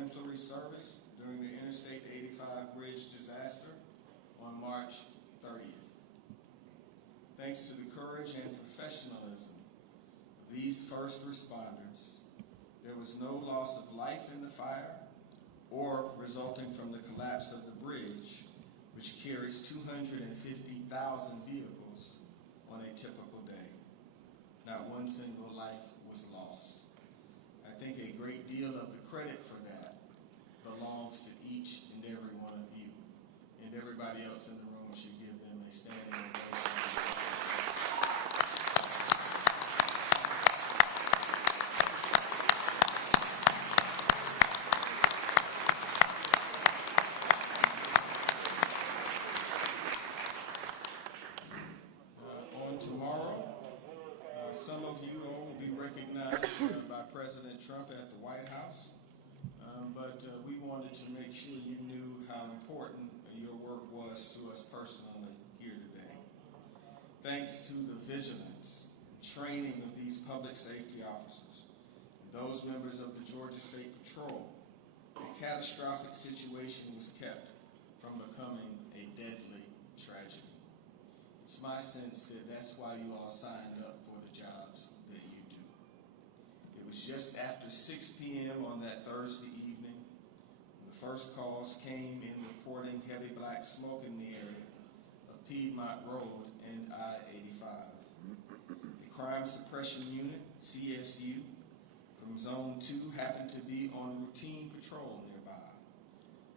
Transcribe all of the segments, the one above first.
exemplary service during the Interstate 85 bridge disaster on March 30th. Thanks to the courage and professionalism of these first responders, there was no loss of life in the fire or resulting from the collapse of the bridge, which carries 250,000 vehicles on a typical day. Not one single life was lost. I think a great deal of the credit for that belongs to each and every one of you, and everybody else in the room should give them a standing ovation. Tomorrow, some of you all will be recognized by President Trump at the White House, but we wanted to make sure you knew how important your work was to us personally here today. Thanks to the vigilance and training of these public safety officers and those members of the Georgia State Patrol, a catastrophic situation was kept from becoming a deadly tragedy. It's my sense that that's why you all signed up for the jobs that you do. It was just after 6 p.m. on that Thursday evening. The first calls came in reporting heavy black smoke in the area of Piedmont Road and I-85. The Crime Suppression Unit, CSU, from Zone 2 happened to be on routine patrol nearby.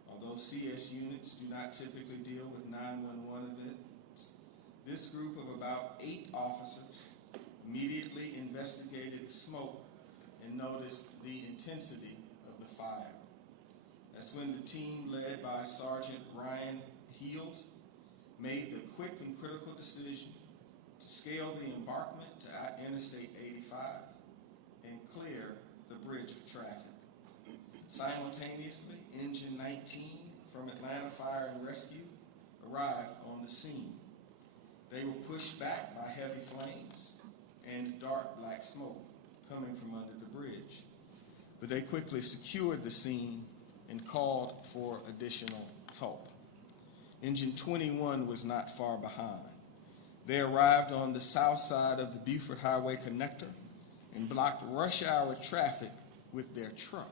Although CS units do not typically deal with 911 events, this group of about 8 officers immediately investigated the smoke and noticed the intensity of the fire. That's when the team led by Sergeant Ryan Heald made the quick and critical decision to scale the embankment to Interstate 85 and clear the bridge of traffic. Simultaneously, Engine 19 from Atlanta Fire and Rescue arrived on the scene. They were pushed back by heavy flames and dark black smoke coming from under the bridge. But they quickly secured the scene and called for additional help. Engine 21 was not far behind. They arrived on the south side of the Beaufort Highway connector and blocked rush hour traffic with their truck.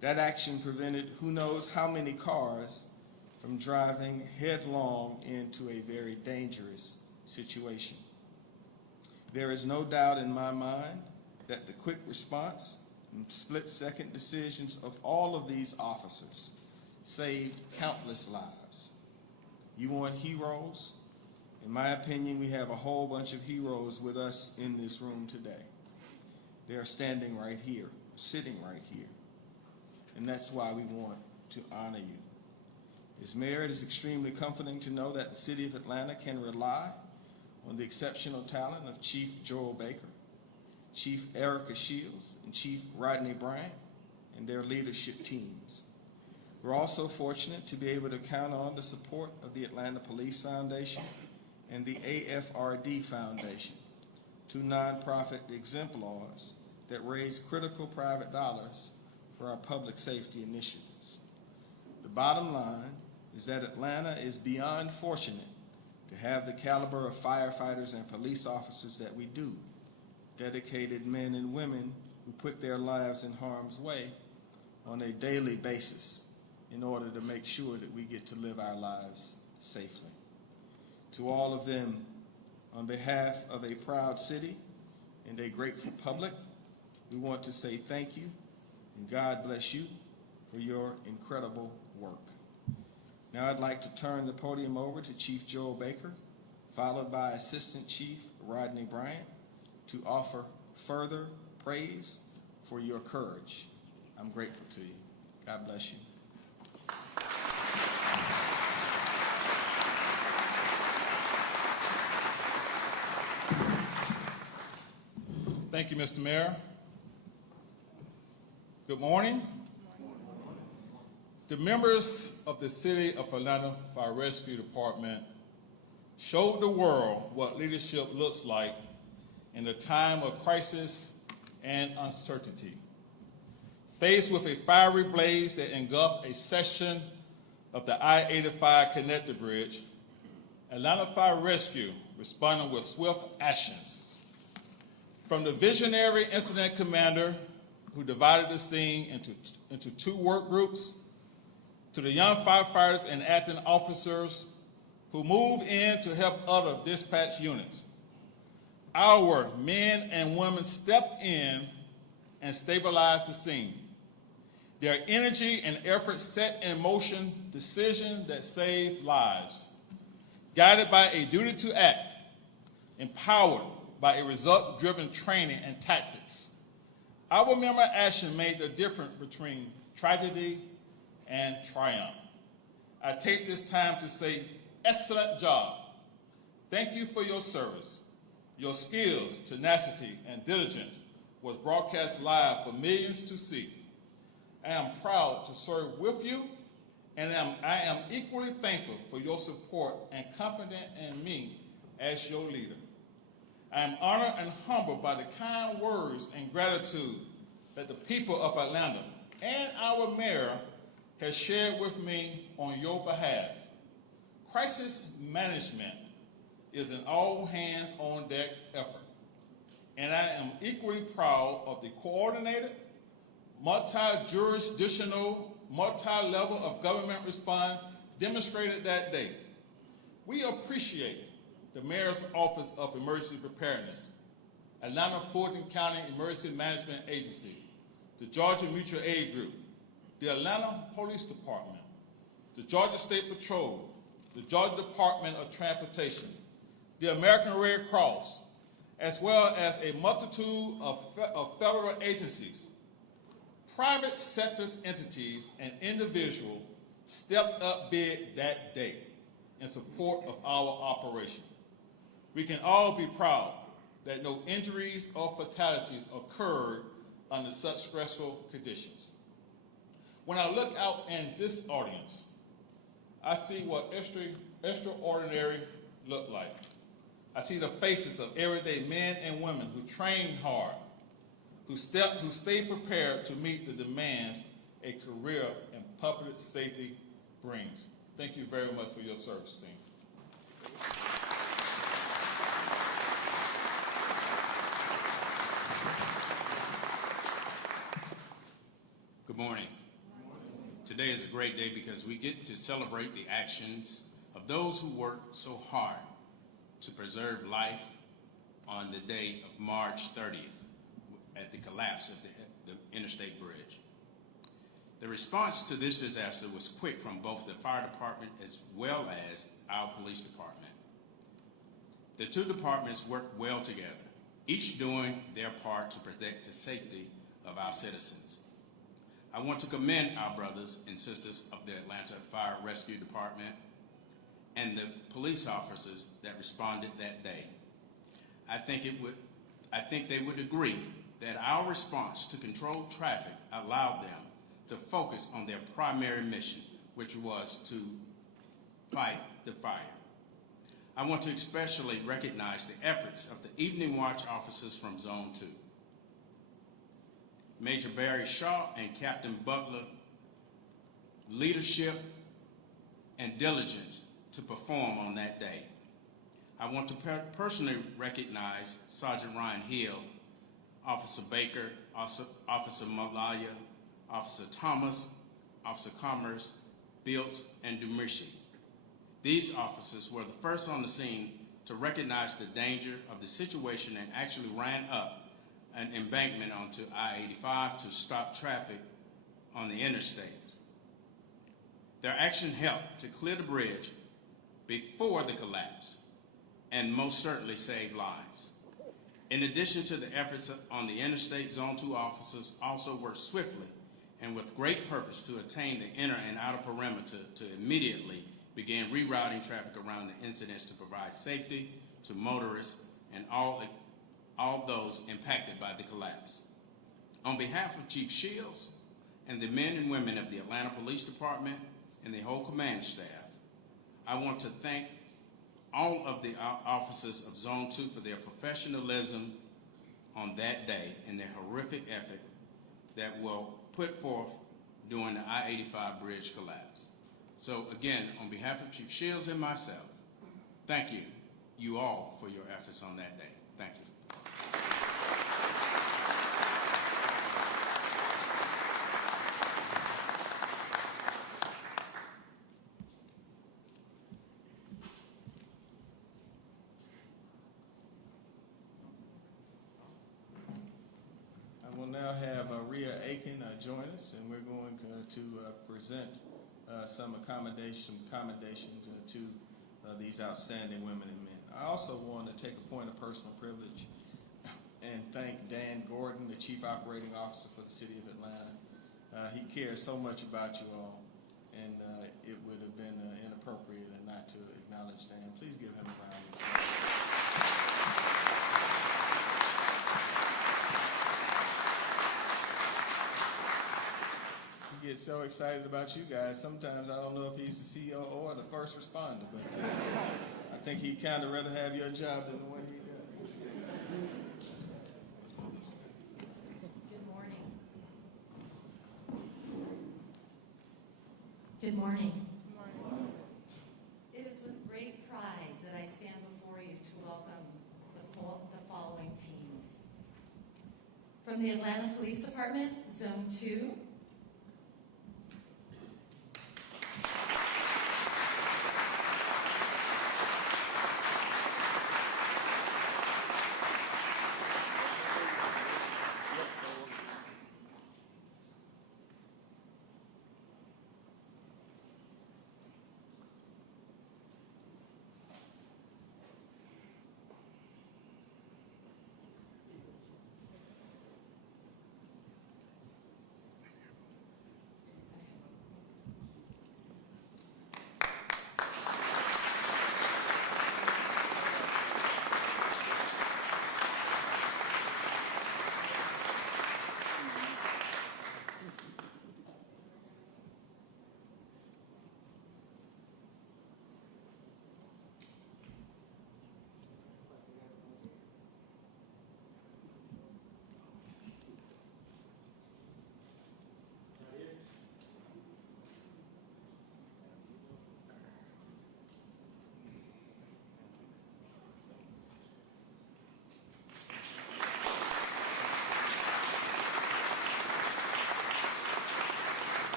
That action prevented who knows how many cars from driving headlong into a very dangerous situation. There is no doubt in my mind that the quick response and split-second decisions of all of these officers saved countless lives. You want heroes? In my opinion, we have a whole bunch of heroes with us in this room today. They are standing right here, sitting right here, and that's why we want to honor you. As mayor, it is extremely comforting to know that the city of Atlanta can rely on the exceptional talent of Chief Joel Baker, Chief Erica Shields, and Chief Rodney Bryant and their leadership teams. We're also fortunate to be able to count on the support of the Atlanta Police Foundation and the AFRD Foundation, 2 nonprofit exemplars that raise critical private dollars for our public safety initiatives. The bottom line is that Atlanta is beyond fortunate to have the caliber of firefighters and police officers that we do, dedicated men and women who put their lives in harm's way on a daily basis in order to make sure that we get to live our lives safely. To all of them, on behalf of a proud city and a grateful public, we want to say thank you and God bless you for your incredible work. Now I'd like to turn the podium over to Chief Joel Baker, followed by Assistant Chief Rodney Bryant, to offer further praise for your courage. I'm grateful to you. God bless you. Thank you, Mr. Mayor. Good morning. The members of the City of Atlanta Fire Rescue Department showed the world what leadership looks like in a time of crisis and uncertainty. Faced with a fiery blaze that engulfed a section of the I-85 connector bridge, Atlanta Fire Rescue responded with swift actions. From the visionary incident commander who divided the scene into two work groups, to the young firefighters and acting officers who moved in to help other dispatch units, our men and women stepped in and stabilized the scene. Their energy and effort set in motion decisions that saved lives. Guided by a duty to act, empowered by a result-driven training and tactics, our member action made the difference between tragedy and triumph. I take this time to say, excellent job. Thank you for your service. Your skills, tenacity, and diligence was broadcast live for millions to see. I am proud to serve with you, and I am equally thankful for your support and confident in me as your leader. I am honored and humbled by the kind words and gratitude that the people of Atlanta and our mayor has shared with me on your behalf. Crisis management is an all-hands-on-deck effort, and I am equally proud of the coordinated, multi-jurisdictional, multi-level of government response demonstrated that day. We appreciate the Mayor's Office of Emergency Preparedness, Atlanta Fulton County Emergency Management Agency, the Georgia Mutual Aid Group, the Atlanta Police Department, the Georgia State Patrol, the Georgia Department of Transportation, the American Red Cross, as well as a multitude of federal agencies. Private sector entities and individuals stepped up big that day in support of our operation. We can all be proud that no injuries or fatalities occurred under such stressful conditions. When I look out in this audience, I see what extraordinary look like. I see the faces of everyday men and women who train hard, who stay prepared to meet the demands a career in public safety brings. Thank you very much for your service, team. Good morning. Today is a great day because we get to celebrate the actions of those who worked so hard to preserve life on the day of March 30th at the collapse of the interstate bridge. The response to this disaster was quick from both the fire department as well as our police department. The two departments worked well together, each doing their part to protect the safety of our citizens. I want to commend our brothers and sisters of the Atlanta Fire Rescue Department and the police officers that responded that day. I think they would agree that our response to control traffic allowed them to focus on their primary mission, which was to fight the fire. I want to especially recognize the efforts of the Evening Watch officers from Zone 2. Major Barry Shaw and Captain Butler, leadership and diligence to perform on that day. I want to personally recognize Sergeant Ryan Hill, Officer Baker, Officer Malaya, Officer Thomas, Officer Commerce, Biltz, and Dumirci. These officers were the first on the scene to recognize the danger of the situation and actually ran up an embankment onto I-85 to stop traffic on the interstate. Their action helped to clear the bridge before the collapse and most certainly save lives. In addition to the efforts on the interstate, Zone 2 officers also worked swiftly and with great purpose to attain the inner and outer perimeter to immediately begin rerouting traffic around the incidents to provide safety to motorists and all those impacted by the collapse. On behalf of Chief Shields and the men and women of the Atlanta Police Department and the whole command staff, I want to thank all of the officers of Zone 2 for their professionalism on that day and their horrific effort that will put forth during the I-85 bridge collapse. So again, on behalf of Chief Shields and myself, thank you all for your efforts on that day. Thank you. I will now have Rhea Aiken join us, and we're going to present some commendations to these outstanding women and men. I also want to take a point of personal privilege and thank Dan Gordon, the Chief Operating Officer for the City of Atlanta. He cares so much about you all, and it would have been inappropriate not to acknowledge Dan. Please give him a round of applause. Get so excited about you guys. Sometimes I don't know if he's the CEO or the first responder, but I think he'd kind of rather have your job than the one he does. Good morning. Good morning. Good morning. It is with great pride that I stand before you to welcome the following teams. From the Atlanta Police Department, Zone 2,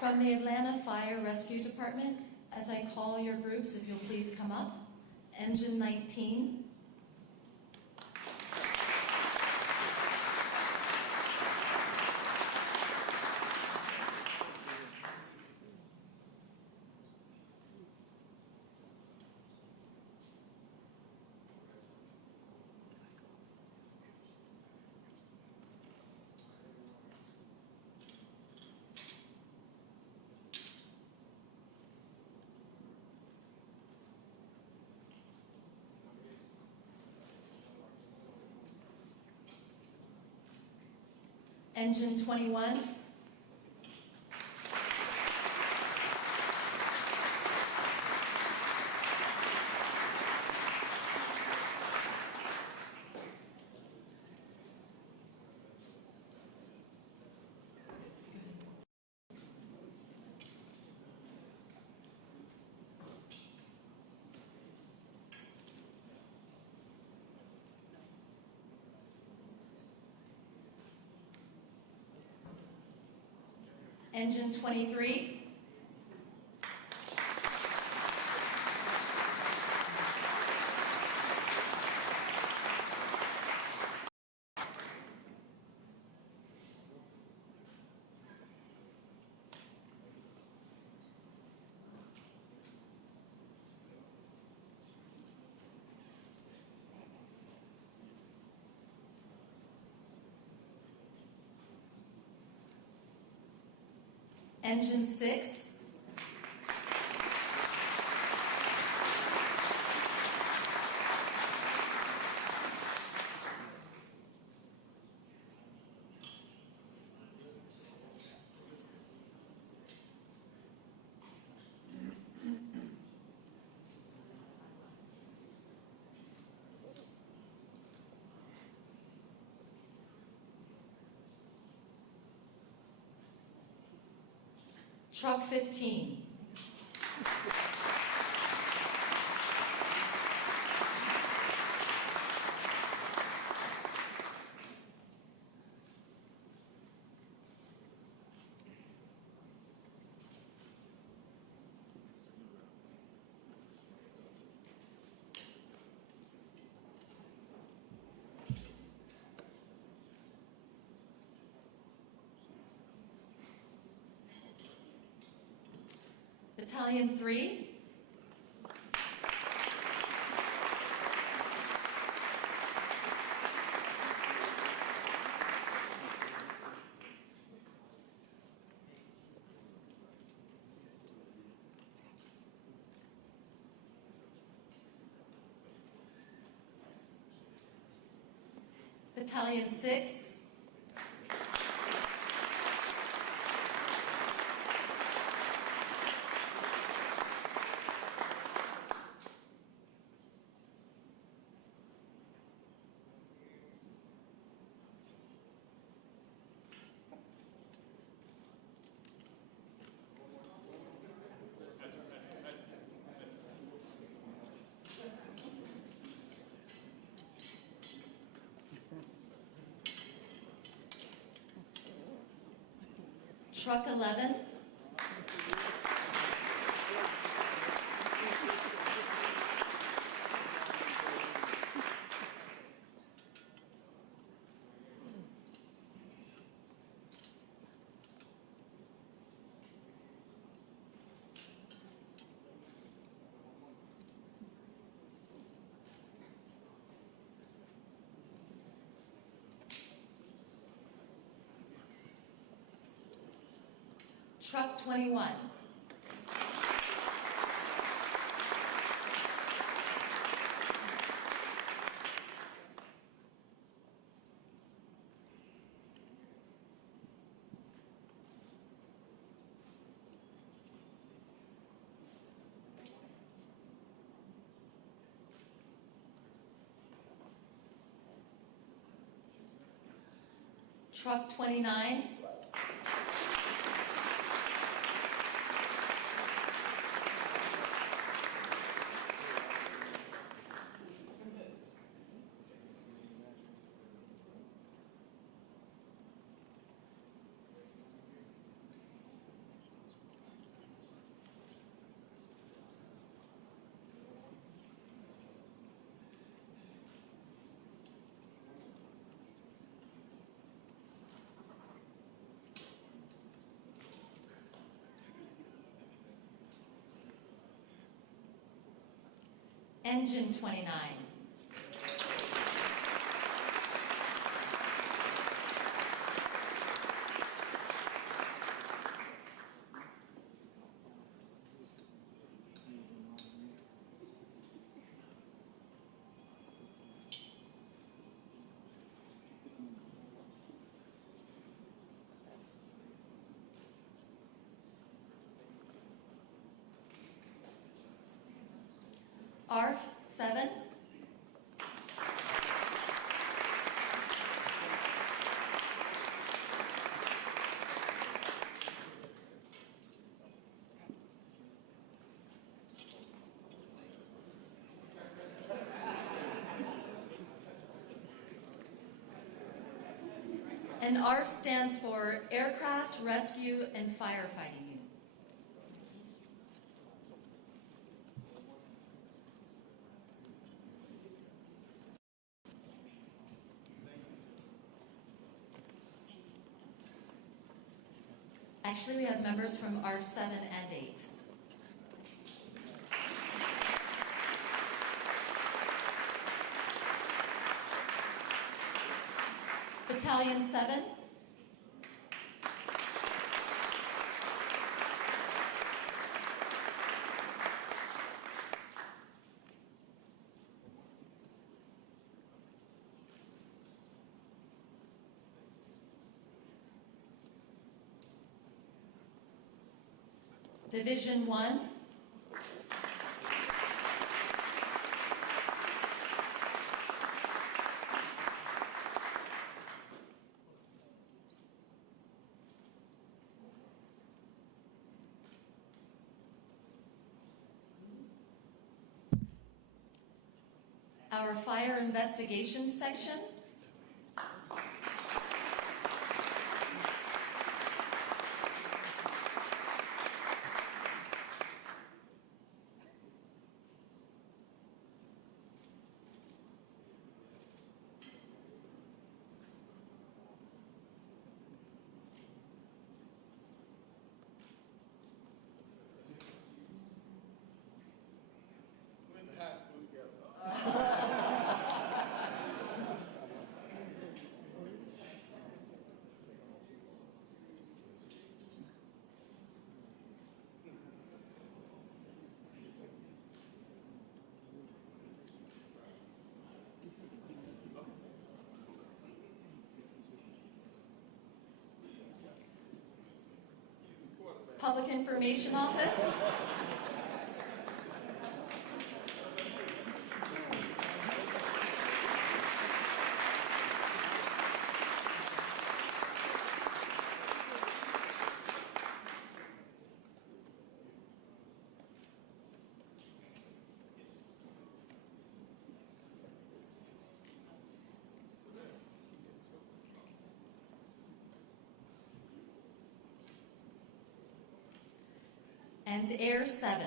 from the Atlanta Fire Rescue Department, as I call your groups, if you'll please come up. Engine 19. Engine 21. Engine 23. Engine 6. Truck 15. Battalion 3. Battalion 6. Truck 11. Truck 21. Truck 29. Engine 29. ARF 7. And ARF stands for Aircraft Rescue and Firefighting Unit. Actually, we have members from ARF 7 and 8. Battalion 7. Division 1. our fire investigation section. Public Information Office. And Air 7.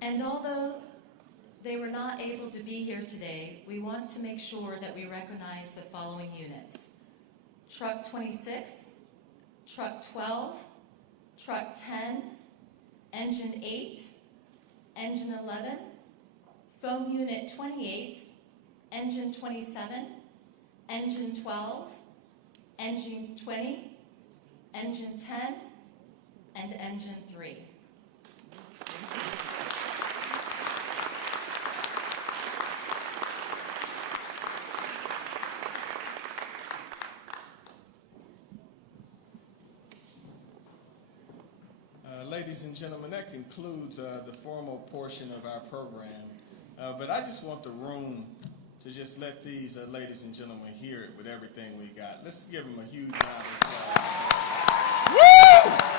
And although they were not able to be here today, we want to make sure that we recognize the following units: Truck 26, Truck 12, Truck 10, Engine 8, Engine 11, Foam Unit 28, Engine 27, Engine 12, Engine 20, Engine 10, and Engine 3. Ladies and gentlemen, that concludes the formal portion of our program. But I just want the room to just let these ladies and gentlemen hear it with everything we got. Let's give them a huge round of applause. Woo!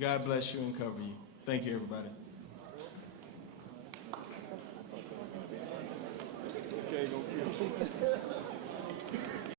God bless you and cover you. Thank you, everybody. Okay, go.